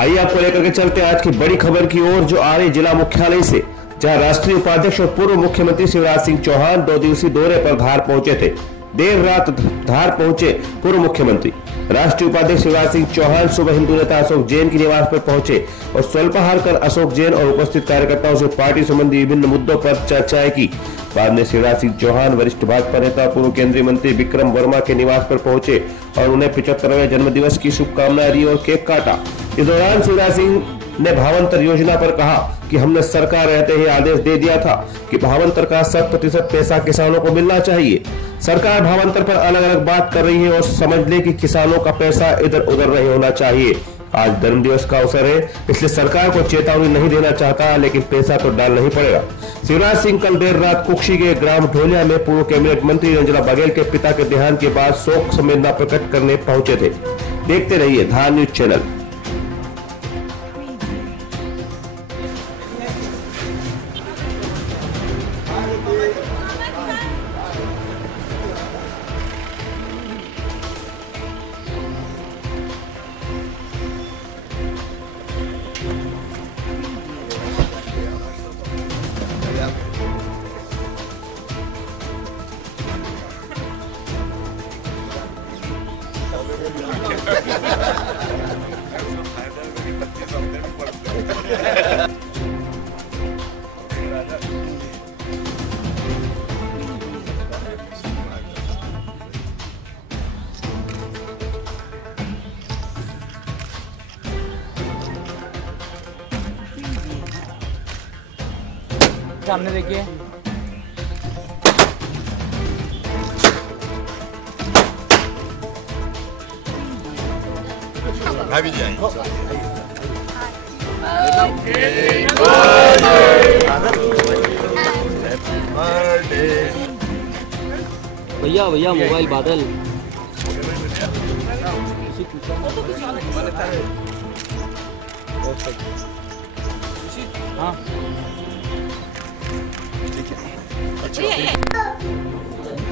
आइए आपको लेकर के चलते आज की बड़ी खबर की ओर जो आ रही जिला मुख्यालय से, जहां राष्ट्रीय उपाध्यक्ष और पूर्व मुख्यमंत्री शिवराज सिंह चौहान 2 दिवसीय दौरे पर धार पहुंचे थे। देर रात धार पहुंचे पूर्व मुख्यमंत्री राष्ट्रीय उपाध्यक्ष शिवराज सिंह चौहान सुबह हिंदू नेता अशोक जैन की निवास पर पहुंचे और स्वल्पाहार कर अशोक जैन और उपस्थित कार्यकर्ताओं से पार्टी संबंधी विभिन्न मुद्दों पर चर्चाएं की। बाद में शिवराज सिंह चौहान वरिष्ठ भाजपा नेता पूर्व केंद्रीय मंत्री विक्रम वर्मा के निवास पर पहुंचे और उन्हें 75वें जन्मदिवस की शुभकामनाएं दी और केक काटा। इस दौरान शिवराज सिंह ने भावांतर योजना पर कहा कि हमने सरकार रहते ही आदेश दे दिया था कि भावांतर का 100% पैसा किसानों को मिलना चाहिए। सरकार भावांतर पर अलग अलग बात कर रही है और समझ ले कि किसानों का पैसा इधर उधर नहीं होना चाहिए। आज धर्म दिवस का अवसर है, इसलिए सरकार को चेतावनी नहीं देना चाहता, लेकिन पैसा तो डालना ही पड़ेगा। शिवराज सिंह कल देर रात कुक्षी के ग्राम ढोलिया में पूर्व कैबिनेट मंत्री रंजना बघेल के पिता के देहांत के बाद शोक संवेदना प्रकट करने पहुंचे थे। देखते रहिए धार न्यूज चैनल। सामने देखिए। भाभी जी भैया भैया मोबाइल बादल हाँ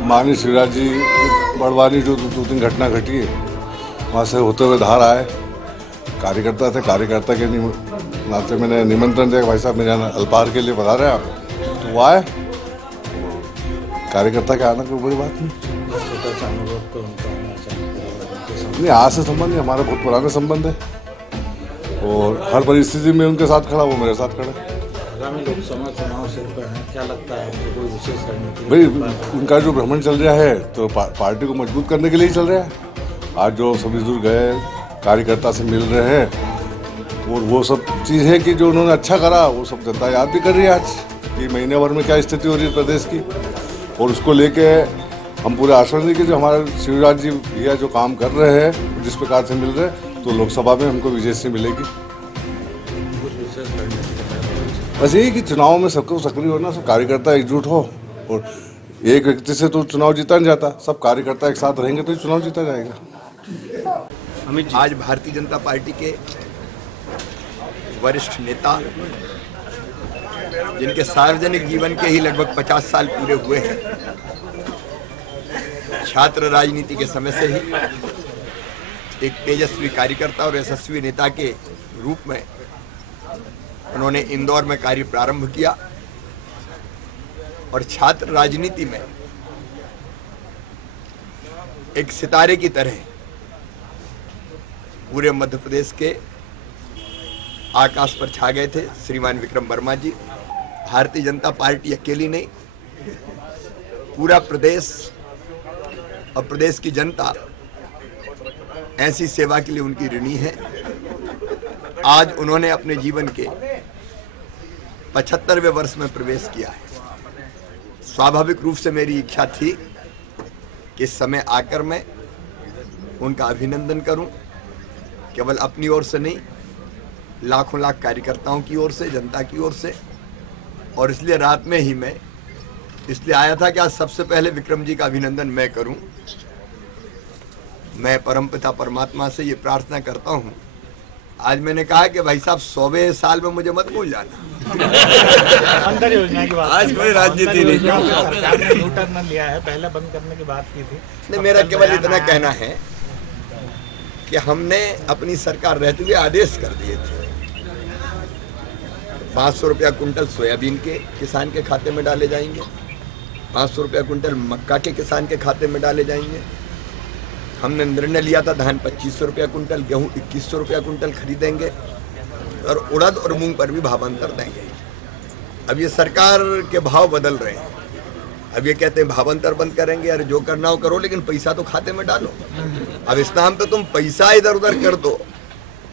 माननीय शिवराज जी बड़वानी जो 2-3 घटना घटी है वहाँ से होते हुए धार आए। कार्यकर्ता थे, कार्यकर्ता के नाते मैंने निमंत्रण दिया भाई साहब मेरे यहाँ अल्पाहार के लिए बता रहे हैं आप, तो वो आए। कार्यकर्ता के आना कोई बड़ी बात नहीं, आज से संबंध है, हमारा बहुत पुराना संबंध है और हर परिस्थिति में उनके साथ खड़ा, वो मेरे साथ खड़ा। आगामी लोकसभा चुनाव से क्या लगता है कोई विशेष रणनीति? भाई उनका जो भ्रमण चल रहा है तो पार्टी को मजबूत करने के लिए ही चल रहा है। आज जो सभी दूर गए कार्यकर्ता से मिल रहे हैं और वो सब चीज़ है कि जो उन्होंने अच्छा करा वो सब जनता याद भी कर रही है आज कि महीने भर में क्या स्थिति हो रही है प्रदेश की, और उसको लेके हम पूरे आश्वासन दें कि जो हमारे शिवराज जी भैया जो काम कर रहे हैं जिस प्रकार से मिल रहे हैं तो लोकसभा में हमको विजय से मिलेगी। बस यही कि चुनाव में सबको सक्रिय होना, सब कार्यकर्ता एकजुट हो और एक व्यक्ति से तो चुनाव जीता नहीं जाता, सब कार्यकर्ता एक साथ रहेंगे तो चुनाव जीता जाएगा। आज भारतीय जनता पार्टी के वरिष्ठ नेता जिनके सार्वजनिक जीवन के ही लगभग 50 साल पूरे हुए हैं, छात्र राजनीति के समय से ही एक तेजस्वी कार्यकर्ता और यशस्वी नेता के रूप में उन्होंने इंदौर में कार्य प्रारंभ किया और छात्र राजनीति में एक सितारे की तरह पूरे मध्य प्रदेश के आकाश पर छा गए थे श्रीमान विक्रम वर्मा जी। भारतीय जनता पार्टी अकेली नहीं, पूरा प्रदेश और प्रदेश की जनता ऐसी सेवा के लिए उनकी ऋणी है। आज उन्होंने अपने जीवन के 75वें वर्ष में प्रवेश किया है। स्वाभाविक रूप से मेरी इच्छा थी कि इस समय आकर मैं उनका अभिनंदन करूं, केवल अपनी ओर से नहीं, लाखों लाख कार्यकर्ताओं की ओर से, जनता की ओर से। और इसलिए रात में ही मैं इसलिए आया था कि आज सबसे पहले विक्रम जी का अभिनंदन मैं करूं। मैं परमपिता परमात्मा से ये प्रार्थना करता हूं, आज मैंने कहा कि भाई साहब 100वें साल में मुझे मत भूल जाना। अंदर योजना की बात, आज कोई राजनीति नहीं, सरकार ने यू टर्न लिया है, पहले बंद करने की बात की थी। नहीं, मेरा केवल इतना कहना है कि हमने अपनी सरकार रहते हुए आदेश कर दिए थे 500 रुपया कुंटल सोयाबीन के किसान के खाते में डाले जाएंगे, 500 रुपया कुंटल मक्का के किसान के खाते में डाले जाएंगे। हमने निर्णय लिया था धान 2500 रुपया कुंटल, गेहूं 2100 रुपया कुंटल खरीदेंगे और उड़द और मूंग पर भी भावांतर देंगे। अब ये सरकार के भाव बदल रहे हैं, अब ये कहते हैं भावांतर बंद करेंगे, अरे जो करना हो करो लेकिन पैसा तो खाते में डालो। अब इस नाम पे तुम पैसा इधर उधर कर दो,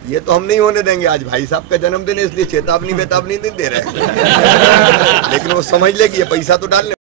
ये तो हम नहीं होने देंगे। आज भाई साहब का जन्मदिन है इसलिए चेतावनी बेतावनी नहीं दे रहे हैं लेकिन वो समझ ले कि ये पैसा तो डालने